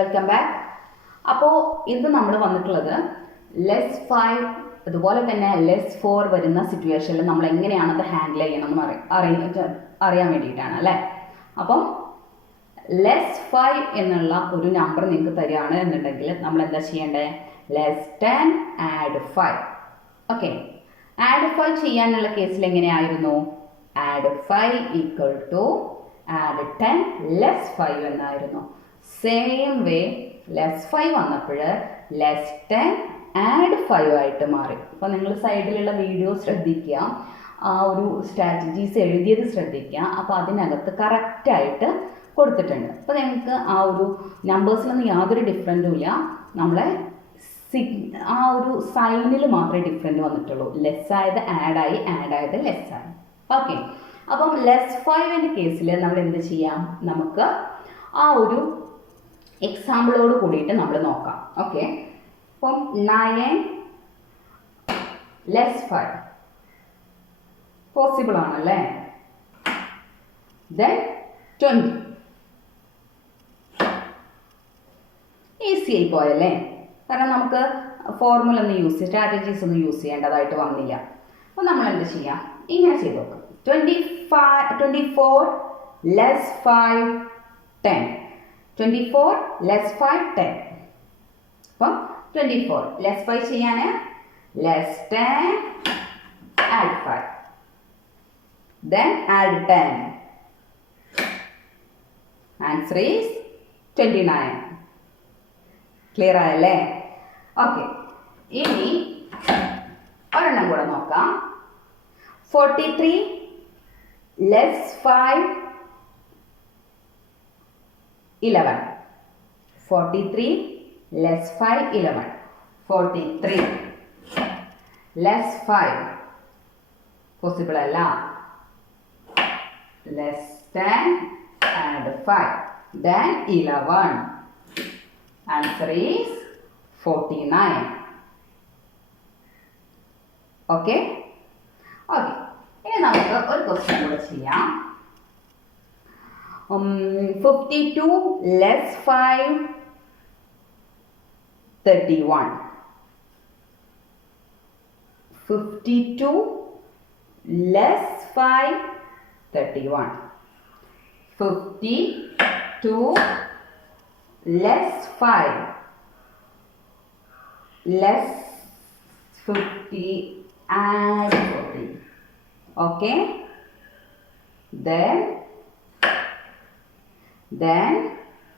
Welcome back. അപ്പോൾ ഇന്ന് നമ്മൾ വന്നിട്ടുള്ളത് -5 അതുപോലെ തന്നെ -4 വരുന്ന സിറ്റുവേഷനിൽ നമ്മൾ എങ്ങനെയാണ് അത് ഹാൻഡിൽ ചെയ്യണമെന്ന് അറിയാൻ വേണ്ടിയിട്ടാണ് അല്ലേ. അപ്പം -5 എന്നുള്ള ഒരു നമ്പർ നിങ്ങൾക്ക് തരികയാണ് എന്നുണ്ടെങ്കിൽ നമ്മൾ എന്താ ചെയ്യേണ്ടത്? <10 add 5. ഓക്കെ, add 5 ചെയ്യാനുള്ള കേസിൽ എങ്ങനെയായിരുന്നു? add 5 equal to add 10 less 5 എന്നായിരുന്നു. സെയിം വേ -5 വന്നപ്പോൾ -10 add 5 ആയിട്ട് മാറി. അപ്പോൾ നിങ്ങൾ സൈഡിലുള്ള വീഡിയോ ശ്രദ്ധിക്കുക, ആ ഒരു സ്ട്രാറ്റജീസ് എഴുതിയത് ശ്രദ്ധിക്കുക. അപ്പോൾ അതിനകത്ത് കറക്റ്റായിട്ട് കൊടുത്തിട്ടുണ്ട്. അപ്പോൾ നിങ്ങൾക്ക് ആ ഒരു നമ്പേഴ്സിലൊന്നും യാതൊരു ഡിഫറൻറ്റും ഇല്ല. നമ്മളെ ആ ഒരു സൈനിൽ മാത്രമേ ഡിഫറൻറ്റ് വന്നിട്ടുള്ളൂ. ലെസ് ആയത് ആഡായി, ആഡായത് ലെസ് ആയി. ഓക്കെ, അപ്പം -5ൻ്റെ കേസിൽ നമ്മൾ എന്ത് ചെയ്യാം? നമുക്ക് ആ ഒരു എക്സാമ്പിളോട് കൂടിയിട്ട് നമ്മൾ നോക്കാം. ഓക്കെ, അപ്പം 9 <5 പോസിബിൾ ആണല്ലേ. ദെൻ 20 ഈസി ആയി പോയല്ലേ, കാരണം നമുക്ക് ഫോർമുല ഒന്നും സ്ട്രാറ്റജീസ് ഒന്നും യൂസ് ചെയ്യേണ്ടതായിട്ട് വന്നില്ല. അപ്പോൾ നമ്മൾ എന്ത് ചെയ്യാം? ഇങ്ങനെ ചെയ്ത് നോക്കാം. 24 less 5 10. 24 less 5 10. അപ്പം 24 less 5 ചെയ്യാൻ -10 add 5, then add 10. Answer is 29. Clear ആയല്ലേ? Okay, ഇനി ഒരെണ്ണം കൂടെ നോക്കാം. 43 less 5 11. 43 less 5 11. 43 less 5 പോസിബിൾ അല്ല. less 10 add 5, then 11. Answer is 49. Okay okay, ഇനി നമുക്ക് ഒരു ക്വസ്റ്റ്യൻ കൂടെ ചെയ്യാം. 52 less 5 31. 52 less 5 31. 52 less 5 less 50 add 40. Okay, then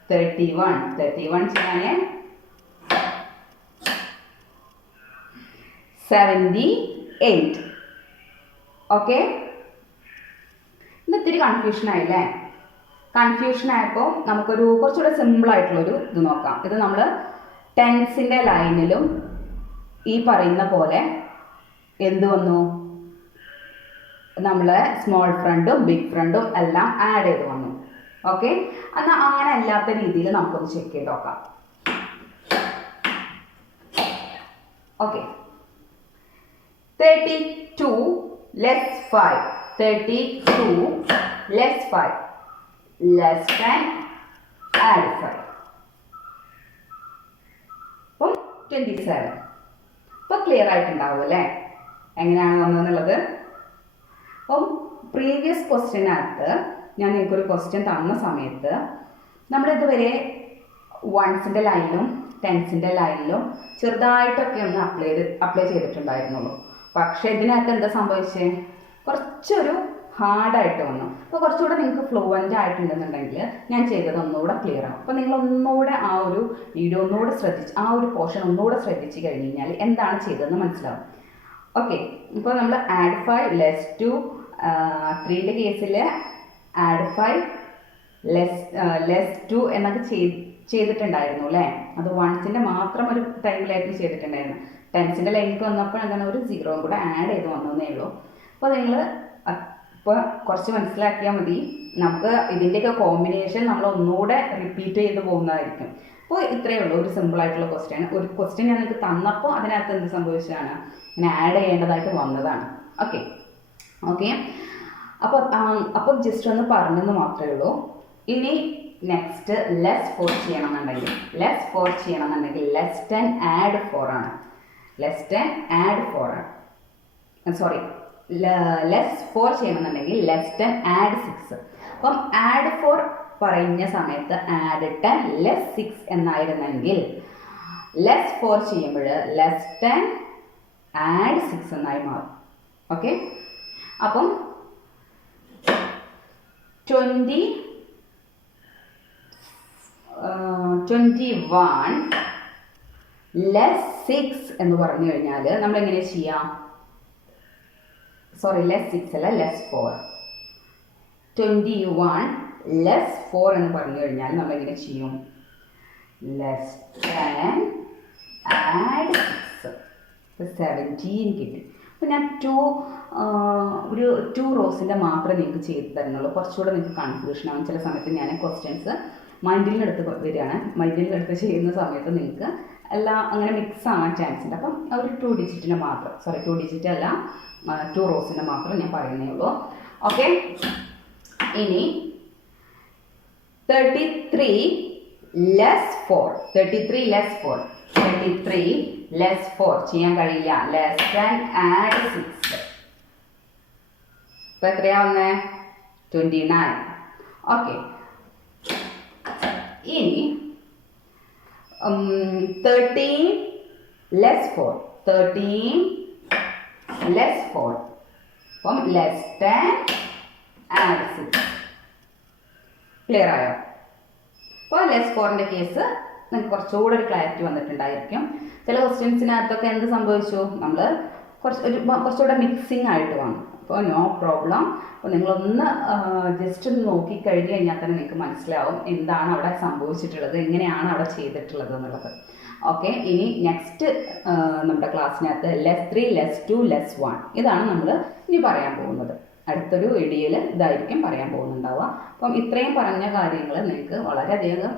31 ചെയ്യാൻ 78. ഓക്കെ, ഇന്നിത്തിരി കൺഫ്യൂഷൻ ആയില്ലേ? കൺഫ്യൂഷൻ ആയപ്പോൾ നമുക്കൊരു കുറച്ചുകൂടെ സിമ്പിളായിട്ടുള്ളൊരു ഇത് നോക്കാം. ഇത് നമ്മൾ ടെൻസിൻ്റെ ലൈനിലും ഈ പറയുന്ന പോലെ എന്ത് വന്നു? നമ്മൾ സ്മോൾ ഫ്രണ്ടും ബിഗ് ഫ്രണ്ടും എല്ലാം ആഡ് ചെയ്ത് വന്നു. ഓക്കെ, എന്നാൽ അങ്ങനെ അല്ലാത്ത രീതിയിൽ നമുക്കൊന്ന് ചെക്ക് ചെയ്ത് നോക്കാം. Okay, 32 less 5. 32 less 5 less 10 add 5. അപ്പം 27. അപ്പോൾ ക്ലിയർ ആയിട്ടുണ്ടാവും അല്ലേ എങ്ങനെയാണ് വന്നതെന്നുള്ളത്. അപ്പം പ്രീവിയസ് ക്വസ്റ്റ്യനകത്ത് ഞാൻ നിങ്ങൾക്കൊരു ക്വസ്റ്റ്യൻ തന്ന സമയത്ത് നമ്മളിതുവരെ വൺസിൻ്റെ ലൈനിലും ടെൻസിൻ്റെ ലൈനിലും ചെറുതായിട്ടൊക്കെ ഒന്ന് അപ്ലൈ ചെയ്തിട്ടുണ്ടായിരുന്നുള്ളൂ. പക്ഷേ ഇതിനകത്ത് എന്താ സംഭവിച്ചത്? കുറച്ചൊരു ഹാർഡായിട്ട് വന്നു. അപ്പോൾ കുറച്ചുകൂടെ നിങ്ങൾക്ക് ഫ്ലുവൻ്റ് ആയിട്ടുണ്ടെന്നുണ്ടെങ്കിൽ ഞാൻ ചെയ്തത് ഒന്നുകൂടെ ക്ലിയർ ആവും. അപ്പോൾ നിങ്ങൾ ഒന്നുകൂടെ ആ ഒരു വീഡിയോ ഒന്നുകൂടെ ശ്രദ്ധിച്ച് ആ ഒരു പോർഷൻ ഒന്നുകൂടെ ശ്രദ്ധിച്ച് കഴിഞ്ഞ് കഴിഞ്ഞാൽ എന്താണ് ചെയ്തതെന്ന് മനസ്സിലാവും. ഓക്കെ, ഇപ്പോൾ നമ്മൾ add 5 less 2 3ൻ്റെ കേസിൽ add 5 less 2 എന്നൊക്കെ ചെയ്തിട്ടുണ്ടായിരുന്നു അല്ലേ. അത് വൺസിൻ്റെ മാത്രം ഒരു ടൈമിലായിരുന്നു ചെയ്തിട്ടുണ്ടായിരുന്നു. ടെൻസിൻ്റെ ലൈനിലേക്ക് വന്നപ്പോൾ എന്താണ് ഒരു 0 കൂടെ ആഡ് ചെയ്ത് വന്നതേ ഉള്ളൂ. അപ്പോൾ നിങ്ങൾ ഇപ്പോൾ കുറച്ച് മനസ്സിലാക്കിയാൽ മതി. നമുക്ക് ഇതിൻ്റെയൊക്കെ കോമ്പിനേഷൻ നമ്മൾ ഒന്നുകൂടെ റിപ്പീറ്റ് ചെയ്ത് പോകുന്നതായിരിക്കും. അപ്പോൾ ഇത്രയേ ഉള്ളൂ, ഒരു സിമ്പിളായിട്ടുള്ള ക്വസ്റ്റ്യൻ. ഒരു ക്വസ്റ്റ്യൻ ഞാൻ നിങ്ങൾക്ക് തന്നപ്പോൾ അതിനകത്ത് എന്ത് സംഭവിച്ചതാണ്? ഇങ്ങനെ ആഡ് ചെയ്യേണ്ടതായിട്ട് വന്നതാണ്. ഓക്കെ ഓക്കെ, അപ്പോൾ ജസ്റ്റ് ഒന്ന് പറഞ്ഞെന്ന് മാത്രമേ ഉള്ളൂ. ഇനി നെക്സ്റ്റ് ലെസ് 4 ചെയ്യണമെന്നുണ്ടെങ്കിൽ ലെസ് 10 ആഡ് 4 ആണ്. ലെസ് 10 ആഡ് 4 ആണ്. സോറി, ലെസ് 4 ചെയ്യണമെന്നുണ്ടെങ്കിൽ ലെസ് 10 ആഡ് 6. അപ്പം ആഡ് 4 പറഞ്ഞ സമയത്ത് ആഡ് 10 ലെസ് 6 എന്നായിരുന്നെങ്കിൽ ലെസ് 4 ചെയ്യുമ്പോൾ ലെസ് 10 ആഡ് 6 എന്നായി മാറും. ഓക്കെ, അപ്പം 21 ലെസ് 6 എന്ന് പറഞ്ഞു കഴിഞ്ഞാൽ നമ്മൾ എങ്ങനെ ചെയ്യാം? സോറി, ലെസ് 6 അല്ല, ലെസ് 4. 21 ലെസ് 4 എന്ന് പറഞ്ഞു കഴിഞ്ഞാൽ നമ്മൾ എങ്ങനെ ചെയ്യും? ലെസ് 10 ആഡ് 6, 17 കിട്ടി. അപ്പോൾ ഞാൻ ഒരു 2 റോസിൻ്റെ മാത്രമേ നിങ്ങൾക്ക് ചെയ്ത് തരുന്നുള്ളൂ. കുറച്ചുകൂടെ നിങ്ങൾക്ക് കൺഫ്യൂഷൻ ആവും. ചില സമയത്ത് ഞാൻ ക്വസ്റ്റ്യൻസ് മൈൻഡിലെടുത്ത് വരികയാണ്. മൈൻഡിലെടുത്ത് ചെയ്യുന്ന സമയത്ത് നിങ്ങൾക്ക് എല്ലാം അങ്ങനെ മിക്സ് ആവാൻ ചാൻസ് ഉണ്ട്. അപ്പം ഒരു 2 ഡിജിറ്റിൻ്റെ മാത്രം, സോറി 2 ഡിജിറ്റ് അല്ല, 2 റോസിൻ്റെ മാത്രം ഞാൻ പറയുന്നേ ഉള്ളൂ. ഓക്കെ, ഇനി 33 ലെസ് 4 ചെയ്യാൻ കഴിയില്ല. Less 10 add 6. ഇപ്പം എത്രയാവുന്നേ? 29. ഓക്കെ, ഇനി 13 ലെസ് 4. അപ്പം ലെസ് 10 ആഡ് 6. ക്ലിയർ ആയോ? അപ്പോൾ ലെസ് 4ൻ്റെ കേസ് നിങ്ങൾക്ക് കുറച്ചുകൂടെ ഒരു ക്ലാരിറ്റി വന്നിട്ടുണ്ടായിരിക്കും. ചില ക്വസ്റ്റ്യൻസിനകത്തൊക്കെ എന്ത് സംഭവിച്ചു? നമ്മൾ കുറച്ചുകൂടെ മിക്സിങ് ആയിട്ട് വന്നു. അപ്പോൾ നോ പ്രോബ്ലം. അപ്പോൾ നിങ്ങളൊന്ന് ജസ്റ്റ് ഒന്ന് നോക്കിക്കഴിഞ്ഞ് കഴിഞ്ഞാൽ തന്നെ നിങ്ങൾക്ക് മനസ്സിലാവും എന്താണ് അവിടെ സംഭവിച്ചിട്ടുള്ളത്, എങ്ങനെയാണ് അവിടെ ചെയ്തിട്ടുള്ളത് എന്നുള്ളത്. ഓക്കെ, ഇനി നെക്സ്റ്റ് നമ്മുടെ ക്ലാസ്സിനകത്ത് ലെസ് 3 ലെസ് 2 ലെസ് 1 ഇതാണ് നമ്മൾ ഇനി പറയാൻ പോകുന്നത്. അടുത്തൊരു വീഡിയോയിൽ ഇതായിരിക്കും പറയാൻ പോകുന്നുണ്ടാവുക. അപ്പം ഇത്രയും പറഞ്ഞ കാര്യങ്ങൾ നിങ്ങൾക്ക് വളരെയധികം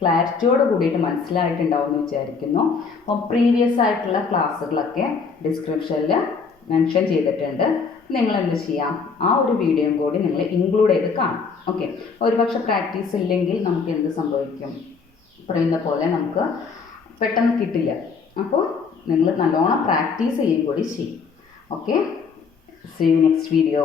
ക്ലാരിറ്റിയോട് കൂടിയിട്ട് മനസ്സിലായിട്ടുണ്ടാവും എന്ന് വിചാരിക്കുന്നു. അപ്പം പ്രീവിയസ് ആയിട്ടുള്ള ക്ലാസ്സുകളൊക്കെ ഡിസ്ക്രിപ്ഷനിൽ മെൻഷൻ ചെയ്തിട്ടുണ്ട്. നിങ്ങൾ എന്ത് ചെയ്യാം? ആ ഒരു വീഡിയോയും കൂടി നിങ്ങൾ ഇൻക്ലൂഡ് ചെയ്ത് കാണും. ഓക്കെ, ഒരുപക്ഷെ പ്രാക്ടീസ് ഇല്ലെങ്കിൽ നമുക്ക് എന്ത് സംഭവിക്കും? പറയുന്ന പോലെ നമുക്ക് പെട്ടെന്ന് കിട്ടില്ല. അപ്പോൾ നിങ്ങൾ നല്ലോണം പ്രാക്ടീസ് ചെയ്യുകയും കൂടി ചെയ്യും. Okay, see you next video.